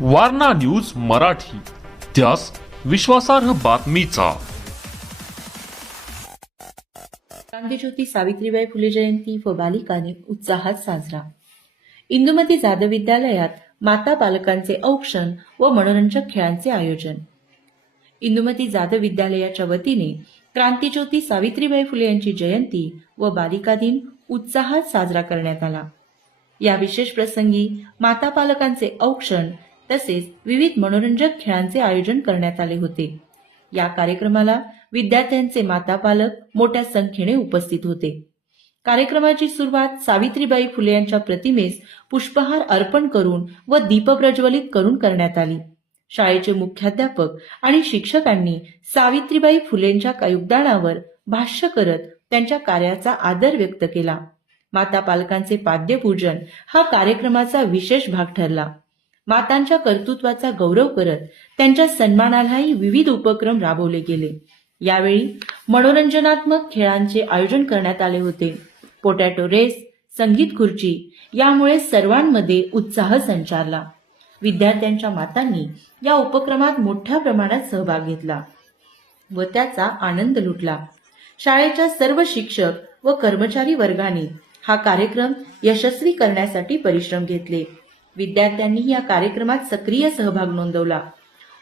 Warna news Marathi, त्यास विश्वासार्ह बातमीचा। क्रांतिज्योती सावित्रीबाई फुले जयंती व बालिका दिन उत्साहात साजरा। इंदुमती जाधव विद्यालयात माता बालकांचे औक्षण व मनोरंजक खेळांचे आयोजन। इंदुमती जाधव विद्यालयाच्या वतीने क्रांतिज्योती सावित्रीबाई फुले यांची जयंती व बालिका दिन उत्साहात साजरा करण्यात आला। या विशेष प्रसंगी माता बालकांचे औक्षण तसेच विविध मनोरंजक खेळांचे आयोजन करण्यात आले होते। या कार्यक्रमाला विद्यार्थ्यांचे माता पालक मोठ्या संख्येने उपस्थित होते। कार्यक्रमाची सुरुवात सावित्रीबाई फुले यांच्या प्रतिमेस पुष्पहार अर्पण करून व दीप प्रज्वलित करून करण्यात आली। शाळेचे मुख्याध्यापक आणि शिक्षकांनी सावित्रीबाई फुलेंच्या योगदानावर भाष्य करत त्यांच्या कार्याचा आदर व्यक्त केला। माता पालकांचे पाद्यपूजन हा कार्यक्रमाचा विशेष भाग ठरला। मातांच्या कर्तृत्वाचा गौरव करत त्यांच्या सन्मानालाही विविध उपक्रम राबवले गेले। यावेळी मनोरंजनात्मक खेळांचे आयोजन करण्यात आले होते। पोटॅटो रेस, संगीत खुर्ची यामुळे सर्वांमध्ये उत्साह संचारला। विद्यार्थ्यांच्या मातांनी या उपक्रमात मोठ्या प्रमाणात सहभाग घेतला व त्याचा आनंद लुटला। शाळेच्या सर्व शिक्षक व कर्मचारी वर्गाने हा कार्यक्रम यशस्वी करण्यासाठी परिश्रम घेतले। विद्यार्थ्यांनी या कार्यक्रमात सक्रिय सहभाग नोंदवला।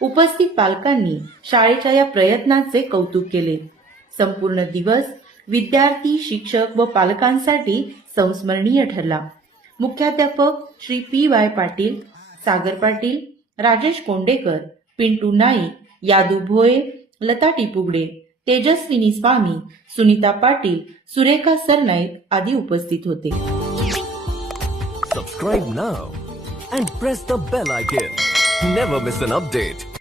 उपस्थित पालकांनी शाळेच्या या प्रयत्नाचे कौतुक केले। संपूर्ण दिवस विद्यार्थी, शिक्षक व पालकांसाठी संस्मरणीय ठरला। मुख्याध्यापक श्री पी.वाय. पाटील, सागर पाटील, राजेश कोंडेकर, पिंटू नाईक, यादू भोये, लता टिपुगडे, तेजस्विनी स्वामी, सुनीता पाटील, सुरेखा सरनाईक आदी उपस्थित होते। Subscribe now and press the bell icon. Never miss an update.